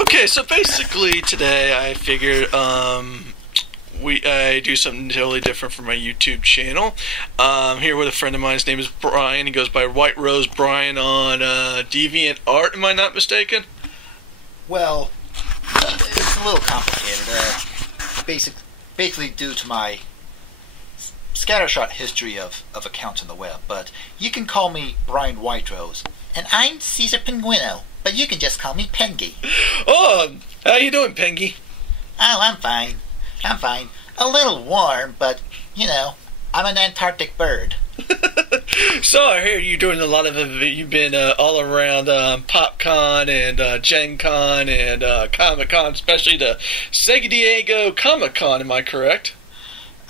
Okay, so basically today I figured I do something totally different for my YouTube channel. I'm here with a friend of mine. His name is Brian. He goes by WhiteRoseBrian on Deviant Art. Am I not mistaken? Well, it's a little complicated. Basically due to my scattershot history of accounts on the web. But you can call me Brian Whiterose, and I'm Caesar Penguino. But you can just call me Pengy. Oh, how you doing, Pengy? Oh, I'm fine. A little warm, but, I'm an Antarctic bird. So I hear you're doing a lot of it. You've been all around PopCon and Gen Con and Comic Con, especially the San Diego Comic Con. Am I correct?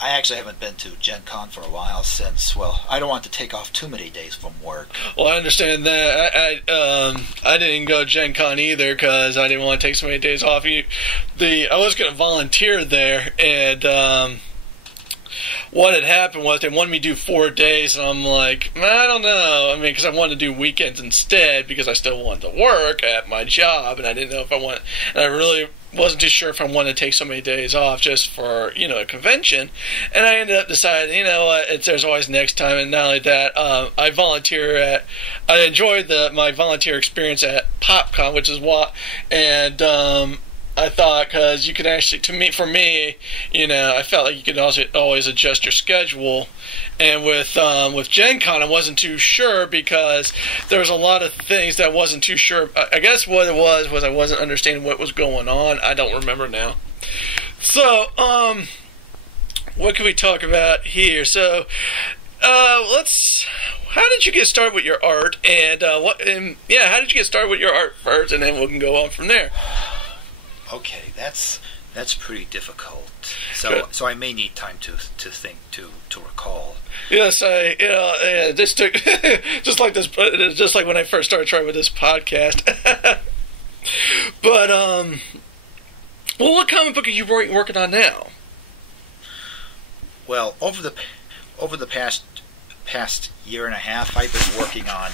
I actually haven't been to Gen Con for a while since, well, I don't want to take off too many days from work. Well, I understand that. I didn't go Gen Con either because I didn't want to take so many days off. I was going to volunteer there, and what had happened was they wanted me to do 4 days, and I'm like, I don't know. Because I wanted to do weekends instead because I still wanted to work at my job, and I didn't know if I wanted. And I really wasn't too sure if I wanted to take so many days off just for, a convention. And I ended up deciding, there's always next time. And not only that, I enjoyed my volunteer experience at PopCon, which is what, and I thought, because you could actually, for me, I felt like you could also always adjust your schedule. And with Gen Con, I wasn't too sure because there was a lot of things that I wasn't too sure. I guess what it was I wasn't understanding what was going on. I don't remember now. So, what can we talk about here? So, how did you get started with your art? And, how did you get started with your art first? And then we can go on from there. Okay, that's pretty difficult. So I may need time to think to recall. Yes, this took just like when I first started trying with this podcast. But well, what comic book are you working on now? Well, over the past year and a half, I've been working on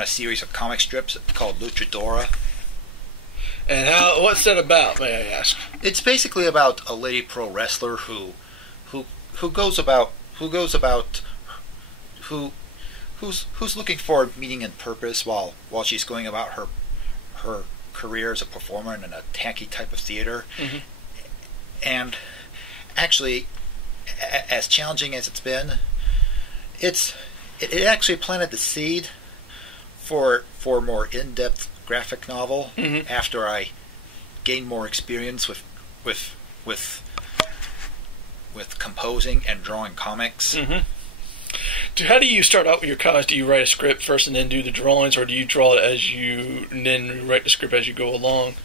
a series of comic strips called Luchadora. And what's that about, may I ask? It's basically about a lady pro wrestler who's looking for meaning and purpose while she's going about her career as a performer in a tacky type of theater. Mm-hmm. And actually, as challenging as it's been, it actually planted the seed for a more in-depth graphic novel. Mm-hmm. After I gained more experience with composing and drawing comics. Mm-hmm. How do you start out with your comics? Do you write a script first and then do the drawings, or do you draw it and then write the script as you go along?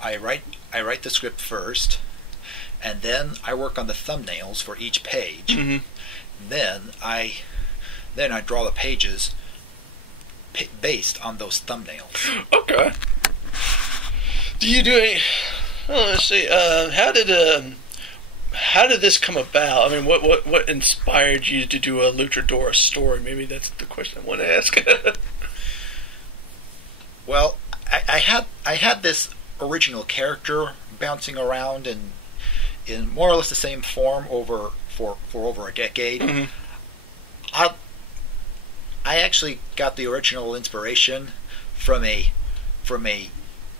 I write the script first, and then I work on the thumbnails for each page. Mm-hmm. Then I draw the pages based on those thumbnails. Okay. Do you do any? Oh, let's see. How did this come about? What inspired you to do a Luchadora story? Maybe that's the question I want to ask. Well, I had this original character bouncing around in more or less the same form for over a decade. Mm-hmm. I actually got the original inspiration from a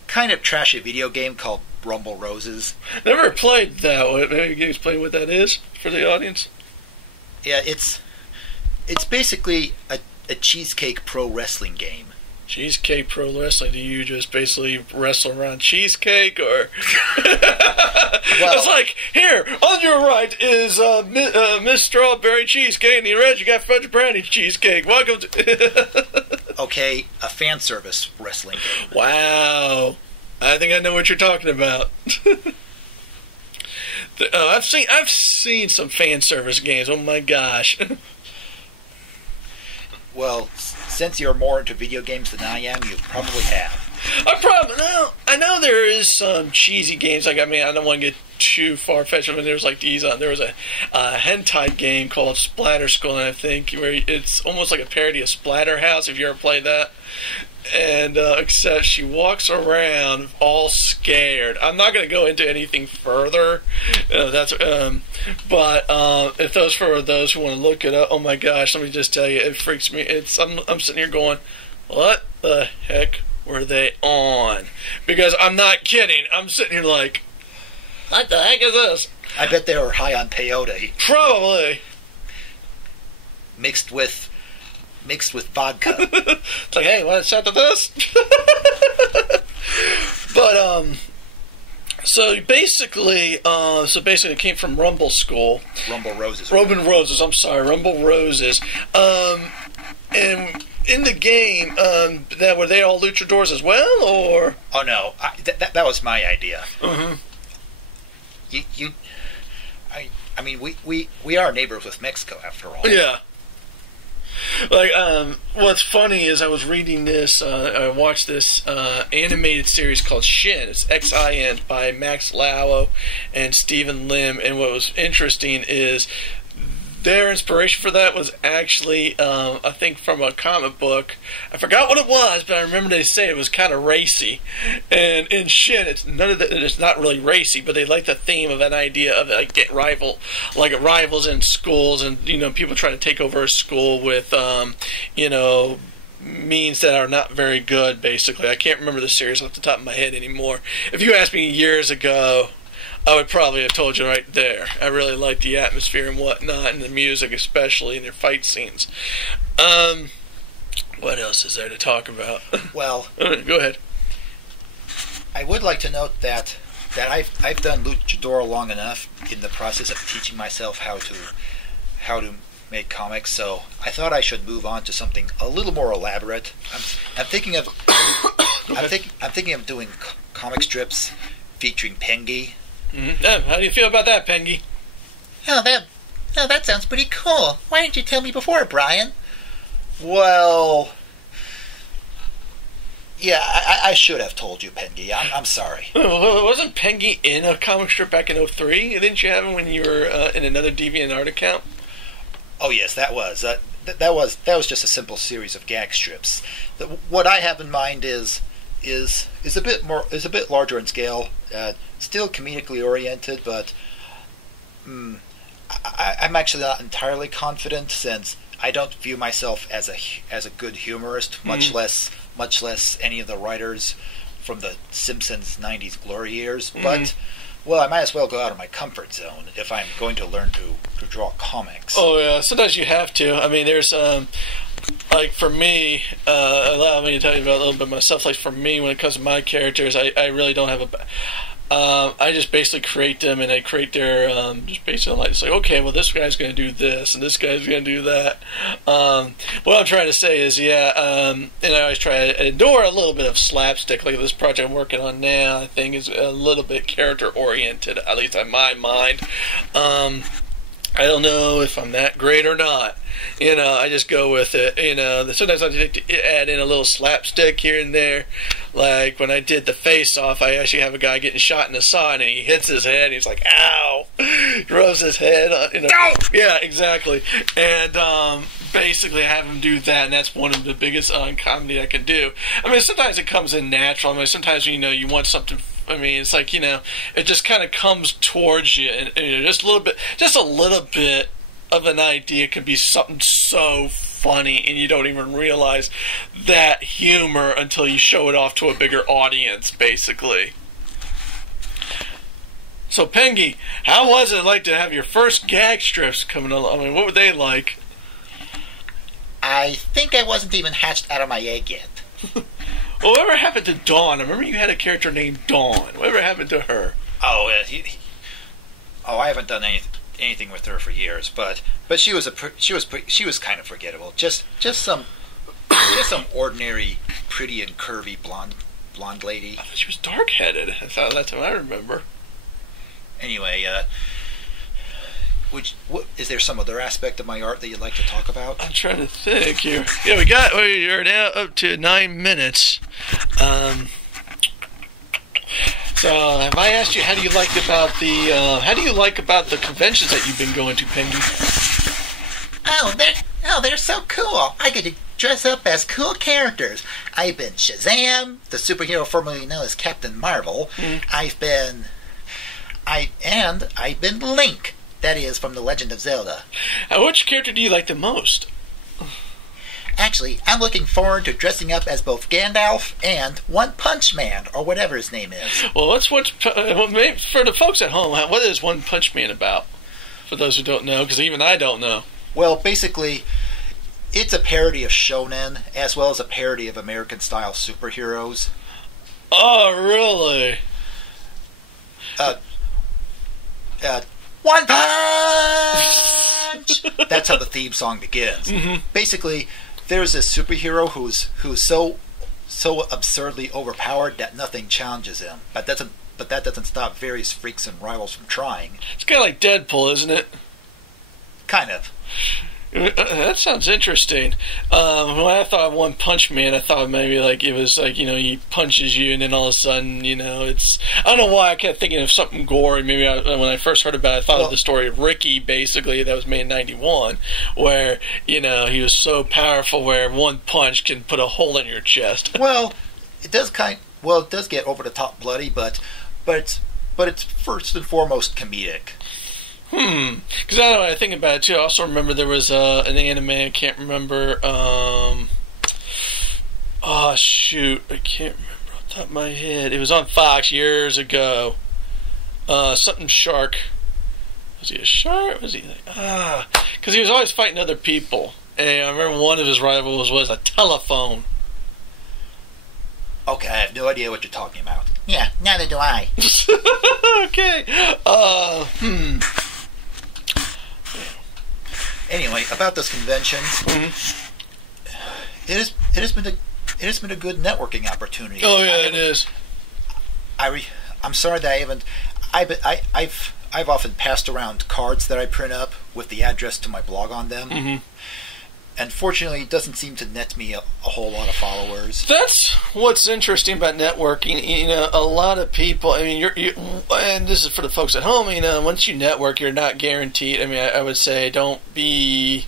kind of trashy video game called Rumble Roses. Never played that. Maybe you explain what that is for the audience. Yeah, it's basically a cheesecake pro wrestling game. Cheesecake pro wrestling? Do you just basically wrestle around cheesecake, or? Well, it's like, here on your right is Miss Strawberry Cheesecake, and the red you got Fudge Brownie Cheesecake. Welcome to. Okay, a fan service wrestling game. Wow, I think I know what you're talking about. I've seen some fan service games. Oh my gosh. Well, since you're more into video games than I am, you probably have. I know there is some cheesy games. I don't want to get too far-fetched. There's like these. There was a hentai game called Splatter Skull, and I think where it's almost like a parody of Splatterhouse. If you ever played that, and except she walks around all scared. I'm not going to go into anything further. But if those for those who want to look it up, oh my gosh, let me just tell you, it freaks me. I'm sitting here going, what the heck were they on? Because I'm not kidding. I'm sitting here like, what the heck is this? I bet they were high on peyote. Probably. Mixed with vodka. It's like, hey, want a shot of this? But so basically it came from Rumble School. Rumble Roses. Rumble Roses. And in the game, were they all luchadors as well, or? Oh no, that was my idea. Mm-hmm. I mean, we are neighbors with Mexico after all. Yeah. Like, what's funny is I was reading this, I watched this animated series called Shin. It's Xin by Max Lauo and Stephen Lim. And what was interesting is their inspiration for that was actually, I think, from a comic book. I forgot what it was, but I remember they say it was kind of racy. And in Shin, it's not really racy, but they like the theme of an idea of rivals in schools, and people trying to take over a school with means that are not very good. Basically, I can't remember the series off the top of my head anymore. If you asked me years ago, I would probably have told you right there. I really like the atmosphere and whatnot, and the music especially, and their fight scenes. What else is there to talk about? Well, go ahead. I would like to note that I've done luchador long enough in the process of teaching myself how to make comics. So I thought I should move on to something a little more elaborate. I'm thinking of doing comic strips featuring Pengi. Mm-hmm. How do you feel about that, Pengi? Oh, that sounds pretty cool. Why didn't you tell me before, Brian? Well, yeah, I should have told you, Pengi. I'm sorry. Wasn't Pengi in a comic strip back in 2003? Didn't you have him when you were in another Deviant Art account? Oh yes, that was just a simple series of gag strips. What I have in mind is a bit larger in scale. Still comedically oriented, but I'm actually not entirely confident, since I don't view myself as a good humorist, much less any of the writers from the Simpsons '90s glory years. But well, I might as well go out of my comfort zone if I'm going to learn to draw comics. Oh yeah, sometimes you have to. I mean, there's like for me, allow me to tell you about a little bit of myself. Like for me, when it comes to my characters, I really don't have I just basically create them, and I create their just basically like say, okay, well this guy's going to do this, and this guy's going to do that. What I'm trying to say is, and I always try to ignore a little bit of slapstick. Like this project I'm working on now, I think is a little bit character oriented, at least in my mind. I don't know if I'm that great or not. I just go with it. Sometimes I like to add in a little slapstick here and there. Like when I did the face-off, I actually have a guy getting shot in the side, and he hits his head, and he's like, ow! He rubs his head. Ow! Yeah, exactly. And basically I have him do that, and that's one of the biggest comedy I can do. I mean, sometimes it comes in natural. I mean, sometimes, you want something. I mean, it's like, it just kind of comes towards you, and just a little bit of an idea could be something so funny, and you don't even realize that humor until you show it off to a bigger audience, basically. So, Pengi, how was it like to have your first gag strips coming along? I mean, what were they like? I think I wasn't even hatched out of my egg yet. Well, whatever happened to Dawn? I remember you had a character named Dawn. Whatever happened to her? Oh, I haven't done anything with her for years, but she was kind of forgettable. Just some ordinary, pretty and curvy blonde lady. I thought she was dark-headed. That's what I remember. Anyway, is there some other aspect of my art that you'd like to talk about? I'm trying to think here. Yeah, you're now up to 9 minutes. So, have I asked you how do you like about the conventions that you've been going to, Pengi? Oh, they're so cool. I get to dress up as cool characters. I've been Shazam, the superhero formerly known as Captain Marvel. I've been Link, that is from The Legend of Zelda. Which character do you like the most? Actually, I'm looking forward to dressing up as both Gandalf and One Punch Man, or whatever his name is. Well, for the folks at home, what is One Punch Man about? For those who don't know, because even I don't know. Well, basically, it's a parody of shonen, as well as a parody of American-style superheroes. Oh, really? One Punch! That's how the theme song begins. Basically, there's this superhero who's so absurdly overpowered that nothing challenges him. But that doesn't stop various freaks and rivals from trying. It's kind of like Deadpool, isn't it? Kind of. That sounds interesting. When I thought of One Punch Man, I thought maybe like it was like, he punches you and then all of a sudden, it's... I don't know why I kept thinking of something gory. Maybe when I first heard about it, I thought of the story of Ricky, basically, that was made in 91, where, he was so powerful where one punch can put a hole in your chest. Well, it does get over the top bloody, but it's first and foremost comedic. Because when I think about it too, I also remember there was an anime, I can't remember, oh shoot, I can't remember off the top of my head. It was on Fox years ago. Something shark. Was he a shark? Was he like, because he was always fighting other people. And I remember one of his rivals was a telephone. Okay, I have no idea what you're talking about. Yeah, neither do I. Okay. Anyway, about this convention, it has been a good networking opportunity. Oh yeah, it is. I'm sorry that I haven't. I've often passed around cards that I print up with the address to my blog on them. And fortunately, it doesn't seem to net me a whole lot of followers. That's what's interesting about networking. A lot of people. I mean, and this is for the folks at home. Once you network, you're not guaranteed. I mean, I would say don't be,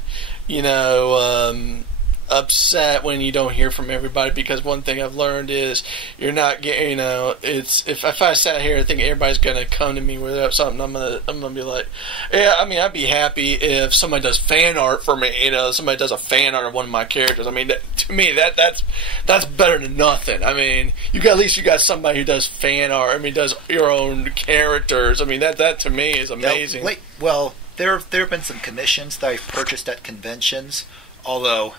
upset when you don't hear from everybody, because one thing I've learned is you're not getting, it's if I sat here and think everybody's gonna come to me with something, I'm gonna be like, yeah, I mean, I'd be happy if somebody does fan art for me, somebody does a fan art of one of my characters. I mean, to me that's better than nothing. I mean, at least you got somebody who does fan art. I mean, does your own characters. I mean, that to me is amazing. Well, there have been some commissions that I've purchased at conventions, although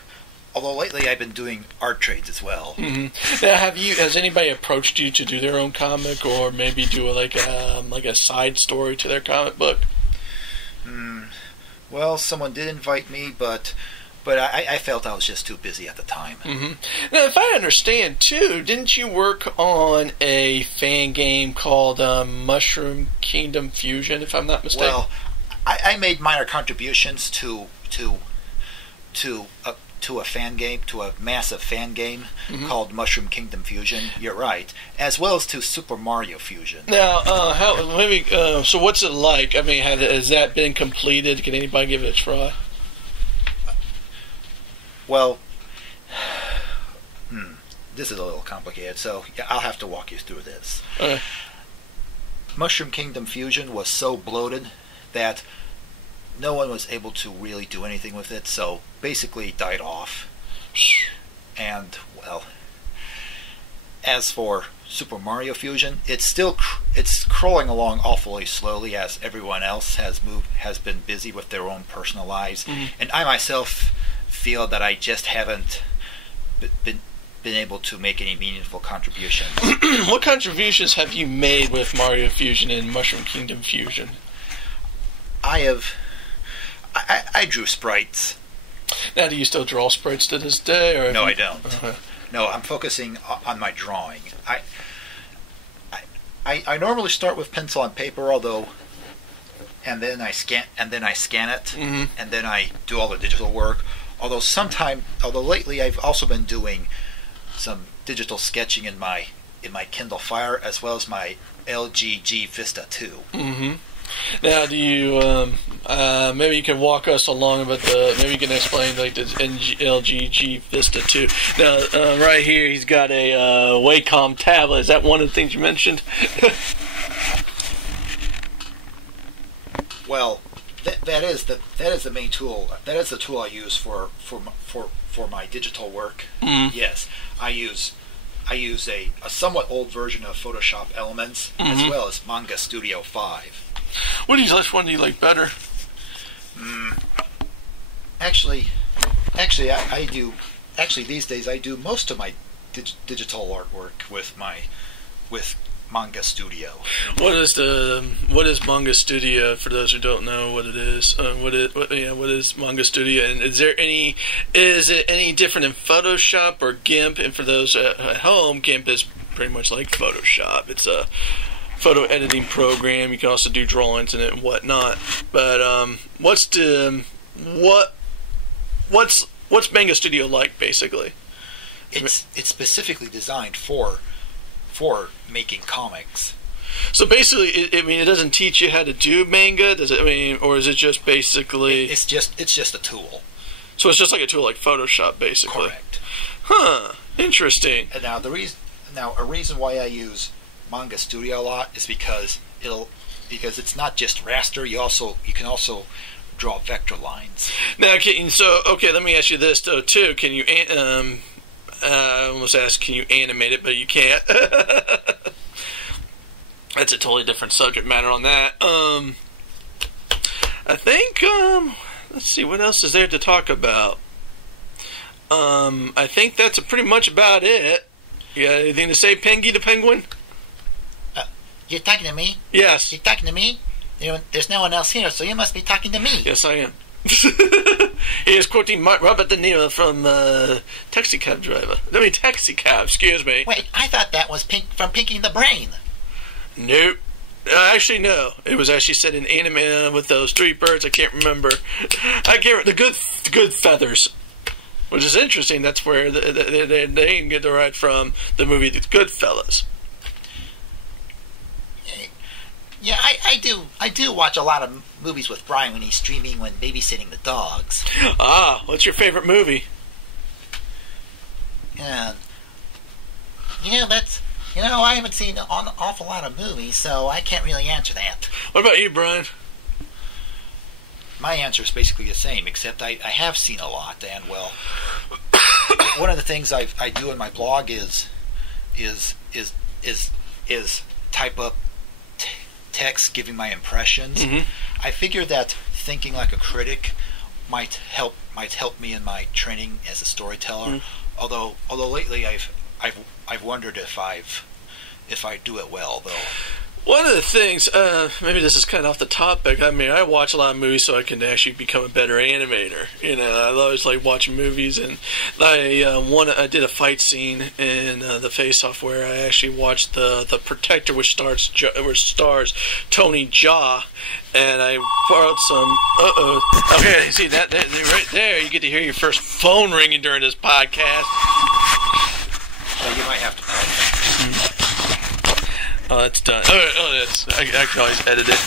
lately I've been doing art trades as well. Now, has anybody approached you to do their own comic, or maybe do like a side story to their comic book? Well, someone did invite me, but I felt I was just too busy at the time. Now, if I understand too, didn't you work on a fan game called Mushroom Kingdom Fusion, if I'm not mistaken? Well, I made minor contributions to a fan game, to a massive fan game called Mushroom Kingdom Fusion. You're right, as well as to Super Mario Fusion. Now, so what's it like? I mean, has that been completed? Can anybody give it a try? Well, this is a little complicated, so I'll have to walk you through this. Okay. Mushroom Kingdom Fusion was so bloated that no one was able to really do anything with it, so basically it died off. And, well, as for Super Mario Fusion, it's crawling along awfully slowly, as everyone else has been busy with their own personal lives. And I myself feel that I just haven't been able to make any meaningful contributions. What contributions have you made with Mario Fusion and Mushroom Kingdom Fusion? I drew sprites. Now, do you still draw sprites to this day? Or no, I don't. No, I'm focusing on my drawing. I normally start with pencil and paper, and then I scan it, and then I do all the digital work. Although lately I've also been doing some digital sketching in my Kindle Fire, as well as my LG G Vista 2. Now, do you maybe you can walk us along about maybe you can explain like this LGG Vista 2. Now, right here he's got a Wacom tablet. Is that one of the things you mentioned? Well, that is the main tool. That is the tool I use for my digital work. Mm-hmm. Yes, I use a somewhat old version of Photoshop Elements, as well as Manga Studio 5. Which one do you like better? Actually, I do. Actually, these days I do most of my digital artwork with Manga Studio. What is Manga Studio? For those who don't know what it is, what is Manga Studio? And is it any different in Photoshop or GIMP? And for those at home, GIMP is pretty much like Photoshop. It's a photo editing program. You can also do drawings in it and whatnot. But what's Manga Studio like, basically? It's specifically designed for making comics. So basically, it doesn't teach you how to do manga, does it? Or is it just basically? It's just a tool. So it's just like a tool like Photoshop, basically. Correct. Huh. Interesting. And now a reason why I use Manga Studio a lot is because it's not just raster. You can also draw vector lines. Now, let me ask you this though too. Can you I almost asked, can you animate it, but you can't. That's a totally different subject matter on that. I think, let's see, what else is there to talk about? I think that's pretty much about it. You got anything to say, Pengy the Penguin? You're talking to me? Yes. You're talking to me? There's no one else here, so you must be talking to me. Yes, I am. He is quoting Robert De Niro from Taxi Cab, excuse me. Wait, I thought that was from Pinky the Brain. Nope. Actually, no. It was actually said in anime with those three birds. I can't remember. The good feathers, which is interesting. That's where they name get derived from the movie The Goodfellas. Yeah, I do watch a lot of movies with Brian when he's streaming when babysitting the dogs. Ah, what's your favorite movie? Yeah, I haven't seen an awful lot of movies, so I can't really answer that. What about you, Brian? My answer is basically the same, except I have seen a lot, and well, one of the things I do in my blog is type up text giving my impressions. Mm-hmm. I figure that thinking like a critic might help me in my training as a storyteller. Mm-hmm. Although lately I've wondered if I do it well though. One of the things, maybe this is kind of off the topic. I watch a lot of movies so I can actually become a better animator. I always like watching movies, and I did a fight scene in the Face Off where I actually watched the Protector, which stars Tony Jaa, and I borrowed some. Okay, see that right there? You get to hear your first phone ringing during this podcast. So you might have to pause. Oh, that's done. I can always edit it.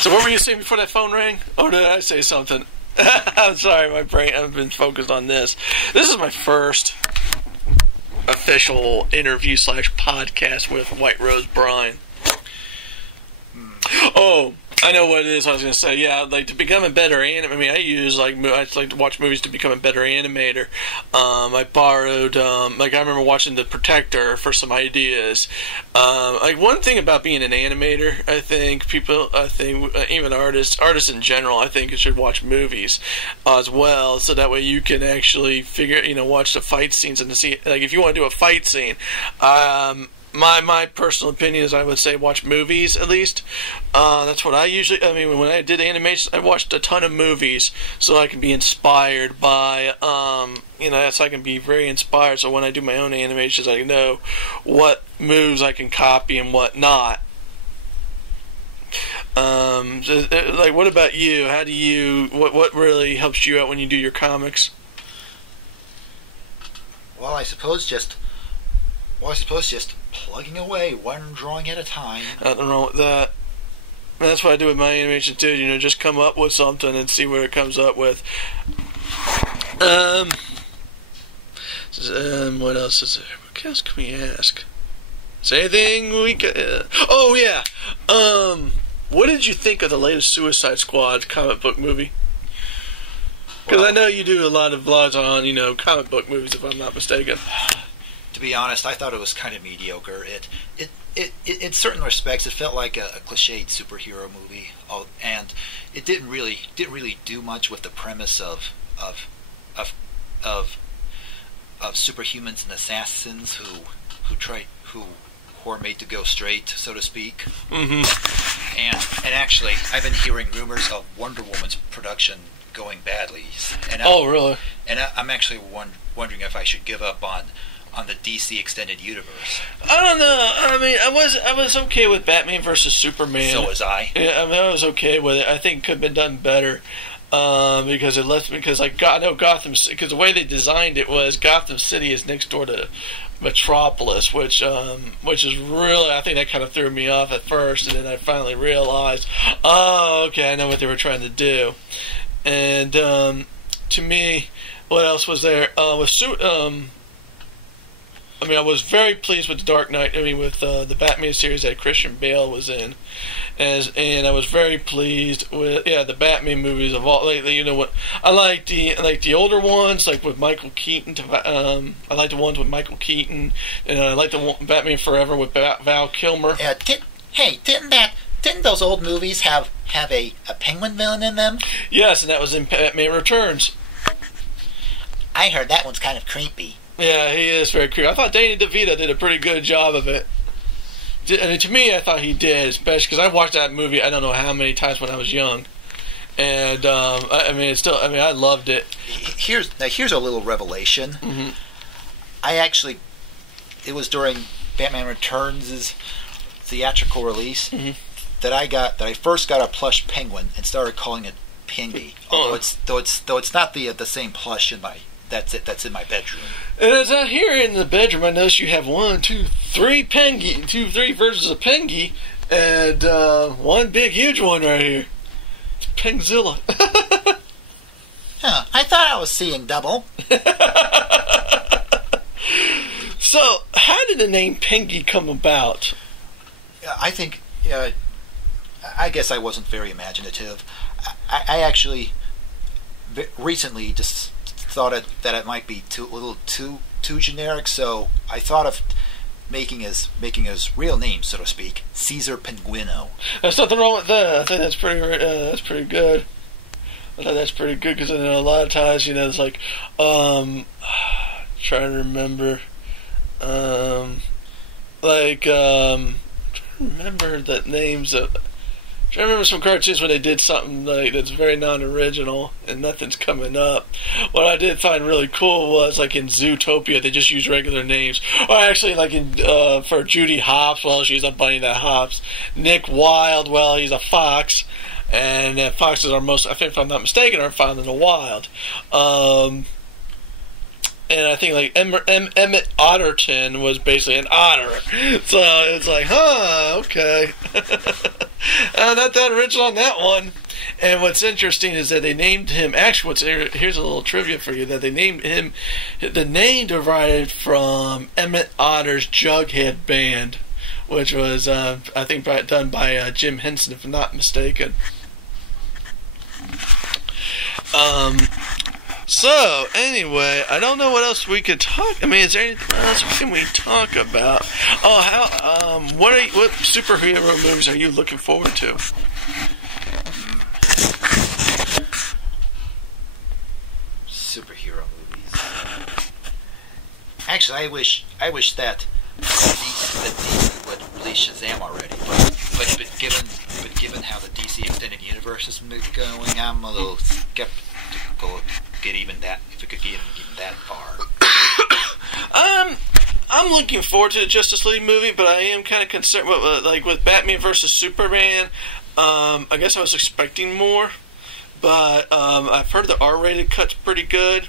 So what were you saying before that phone rang? Or did I say something? I'm sorry, my brain, I've been focused on this. This is my first official interview / podcast with WhiteRoseBrian. Oh, I know what it is. I was going to say, yeah, like to become a better animator. I like to watch movies to become a better animator. I borrowed, I remember watching The Protector for some ideas. One thing about being an animator, I think even artists in general, I think should watch movies as well, so that way you can actually watch the fight scenes and to see, like, if you want to do a fight scene. My personal opinion is I would say watch movies at least. That's what I usually. When I did animation, I watched a ton of movies so I can be inspired by. So I can be very inspired. So when I do my own animations, I know what moves I can copy and what not. What about you? How do you? What really helps you out when you do your comics? Well, I suppose just plugging away, one drawing at a time. Nothing wrong with that. That's what I do with my animation too. You know, just come up with something and see what it comes up with. What else is there? What else can we ask? Is there anything we can? Oh yeah. What did you think of the latest Suicide Squad comic book movie? Because I know you do a lot of vlogs on, you know, comic book movies, if I'm not mistaken. To be honest, I thought it was kind of mediocre. In certain respects, it felt like a cliched superhero movie, and it didn't really do much with the premise of superhumans and assassins who are made to go straight, so to speak. Mm-hmm. And actually, I've been hearing rumors of Wonder Woman's production going badly. Really? And I'm actually wondering if I should give up on the DC extended universe. I don't know. I mean, I was okay with Batman versus Superman. So was I. Yeah, I mean, I was okay with it. I think it could have been done better. Because I know Gotham, because the way they designed it was Gotham City is next door to Metropolis, which is really, I think that kind of threw me off at first, and then I finally realized, oh, okay, I know what they were trying to do. And to me, what else was there? I mean, I was very pleased with the Dark Knight. I mean, with the Batman series that Christian Bale was in, and I was very pleased with the Batman movies of all. Like, you know what? I like the older ones, like with Michael Keaton. I like the ones with Michael Keaton, and I like the Batman Forever with Val Kilmer. Didn't those old movies have a penguin villain in them? Yes, and that was in Batman Returns. I heard that one's kind of creepy. Yeah, he is very creepy. I thought Danny DeVito did a pretty good job of it. I mean, to me, I thought he did, especially because I watched that movie I don't know how many times when I was young. And, I mean, I loved it. Here's a little revelation. Mm-hmm. It was during Batman Returns' theatrical release that I first got a plush penguin and started calling it Pingy. Although it's not the same plush that's in my bedroom. And as out here in the bedroom, I noticed you have 3 versions of Pengy, and one big huge one right here. It's Pengzilla. I thought I was seeing double. So, how did the name Pengy come about? I think, I guess I wasn't very imaginative. I actually recently just thought that it might be a little too generic, so I thought of making his real name, so to speak, Caesar Penguino. There's nothing wrong with that. I think that's pretty good. I think that's pretty good because I know a lot of times, you know, it's like, trying to remember, trying to remember the names of. I remember some cartoons when they did something like that's very non-original and nothing's coming up. What I did find really cool was like in Zootopia they just use regular names. Or actually like in for Judy Hopps, well she's a bunny that hops. Nick Wilde, well he's a fox. And foxes are most, I think if I'm not mistaken, are found in the wild. And I think like Emmett Otterton was basically an otter. So it's like, okay. Not that original on that one. And what's interesting is that they named him, actually, here's a little trivia for you, that they named him, the name derived from Emmett Otter's Jughead Band, which was, I think, done by Jim Henson, if I'm not mistaken. So, anyway, I don't know what else we could talk. I mean, is there anything else can we talk about? Oh, what superhero movies are you looking forward to? Superhero movies. Actually, I wish that DC would release Shazam already, but given how the DC extended universe is going, I'm a little skeptical. If it could get even that far. I'm looking forward to the Justice League movie, but I am kind of concerned with Batman versus Superman. I guess I was expecting more, but I've heard the R-rated cut's pretty good.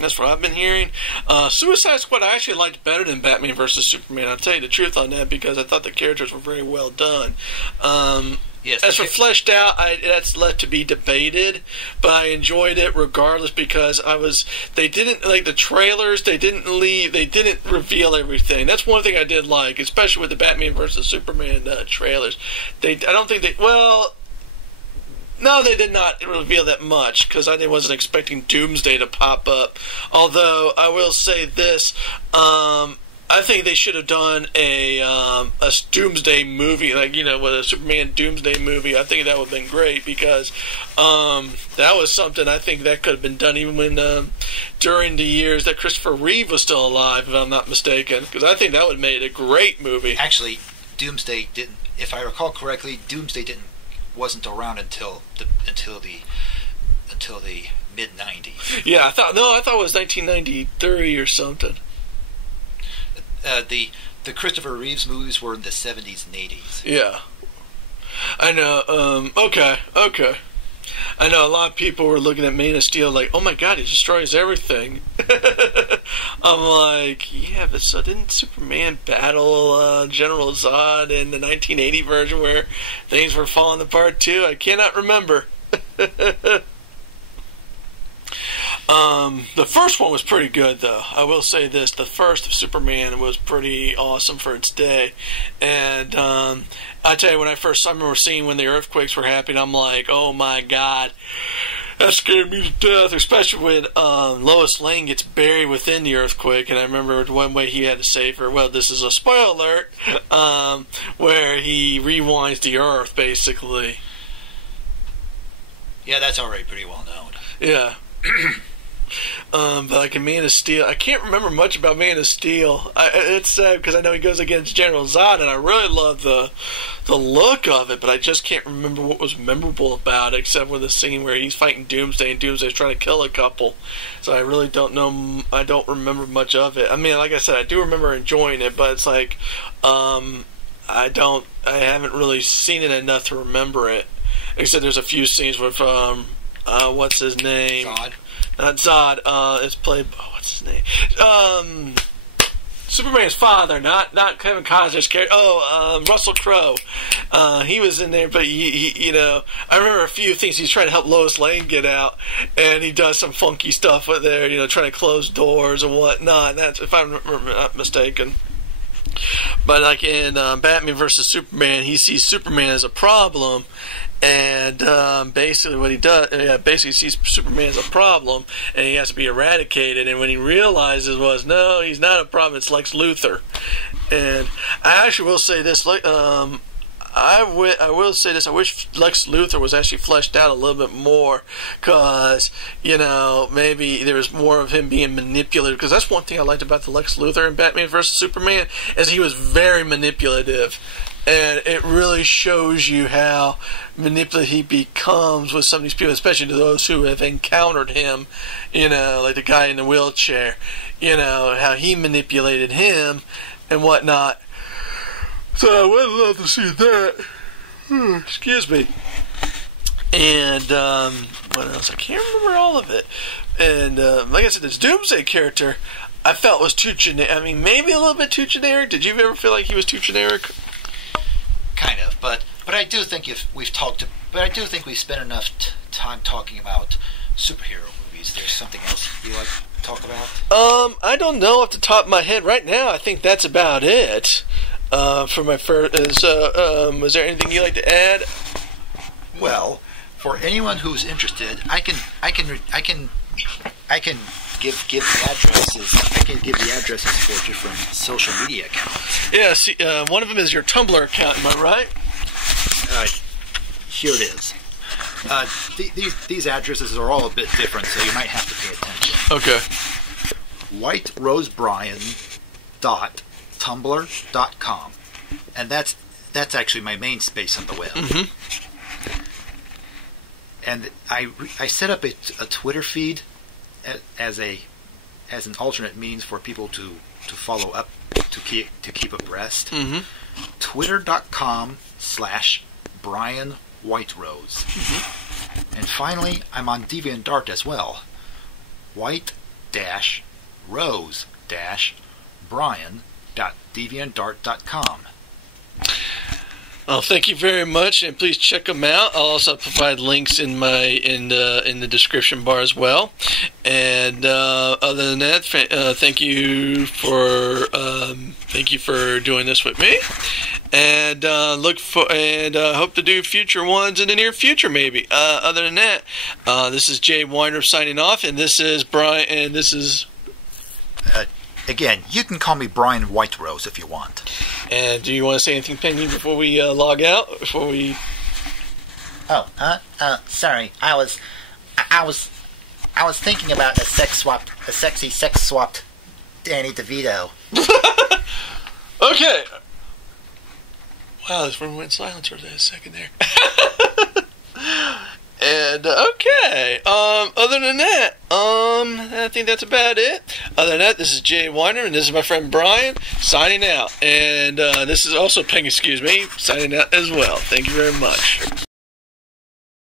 That's what I've been hearing. Suicide Squad I actually liked better than Batman versus Superman. I'll tell you the truth on that because I thought the characters were very well done. Yes. As for fleshed out, that's left to be debated, but I enjoyed it regardless because they didn't, like the trailers, they didn't reveal everything. That's one thing I did like, especially with the Batman versus Superman trailers. No, they did not reveal that much because I wasn't expecting Doomsday to pop up. Although I will say this, I think they should have done a Doomsday movie, like with a Superman Doomsday movie. I think that would have been great because that was something I think that could have been done even when during the years that Christopher Reeve was still alive, if I'm not mistaken. Because I think that would have made it a great movie. Actually, Doomsday didn't. If I recall correctly, Doomsday wasn't around until the mid '90s. Yeah, I thought it was 1993 or something. The Christopher Reeves movies were in the 70s and 80s. Yeah, I know. Okay. I know a lot of people were looking at Man of Steel like, oh my god, he destroys everything. I'm like, yeah, but so didn't Superman battle General Zod in the 1980 version where things were falling apart too? I cannot remember. The first one was pretty good, though. I will say this: the first of Superman was pretty awesome for its day. And I tell you, I remember seeing when the earthquakes were happening, I'm like, oh my god, that scared me to death. Especially when Lois Lane gets buried within the earthquake, and I remember one way he had to save her. Well, this is a spoiler alert, where he rewinds the earth, basically. Yeah, that's already pretty well known. Yeah. But like in Man of Steel, I can't remember much about Man of Steel. It's sad because I know he goes against General Zod, and I really love the look of it, but I just can't remember what was memorable about it, except for the scene where he's fighting Doomsday, and Doomsday's trying to kill a couple. So I really don't know. I don't remember much of it. I mean, like I said, I do remember enjoying it, but it's like I haven't really seen it enough to remember it. Except there's a few scenes with what's his name? Zod. Not Zod. It's played. What's his name? Superman's father, not Kevin Costner's character. Russell Crowe. He was in there, but he I remember a few things. He's trying to help Lois Lane get out, and he does some funky stuff with there. Trying to close doors and whatnot. And that's, if I'm not mistaken. But like in Batman vs Superman, he sees Superman as a problem. And basically what he does, basically sees Superman as a problem, and he has to be eradicated. And when he realizes no, he's not a problem, it's Lex Luthor. And I actually will say this, I will say this, I wish Lex Luthor was actually fleshed out a little bit more, because, maybe there was more of him being manipulative, because that's one thing I liked about the Lex Luthor in Batman vs. Superman, is he was very manipulative. And it really shows you how manipulative he becomes with some of these people, especially to those who have encountered him, like the guy in the wheelchair, how he manipulated him and whatnot. So I would love to see that. Excuse me. And what else? I can't remember all of it. And like I said, this Doomsday character I felt was too generic. I mean, maybe a little bit too generic. Did you ever feel like he was too generic? Kind of, but I do think we've spent enough time talking about superhero movies. There's something else you like to talk about? I don't know off the top of my head right now. I think that's about it. For my first, was there anything you'd like to add? Well, for anyone who's interested, I can give the addresses. I can give the addresses for different social media accounts. Yeah, see, one of them is your Tumblr account. Am I right? Here it is. These addresses are all a bit different, so you might have to pay attention. Okay. WhiteRoseBrian.tumblr.com, and that's actually my main space on the web. Mm-hmm. And I set up a Twitter feed as an alternate means for people to follow up, to keep abreast. Mm-hmm. Twitter.com/Brian Whiterose. Mm-hmm. And finally, I'm on Deviant Art as well. White-Rose-Brian.deviantart.com. Oh, thank you very much, and please check them out. I'll also provide links in the description bar as well. And other than that, thank you for doing this with me. And hope to do future ones in the near future, maybe. Other than that, this is Jay Weiner signing off, and this is Brian, and this is. Again, you can call me Brian Whiterose if you want. And do you want to say anything, Penguin, before we log out? Before we? Sorry. I was thinking about a sexy sex swapped Danny DeVito. Okay. Wow, this room went silent for a second there. And okay. Other than that, I think that's about it. Other than that, this is Jay Weiner, and this is my friend Brian signing out. And this is also Peng, signing out as well. Thank you very much.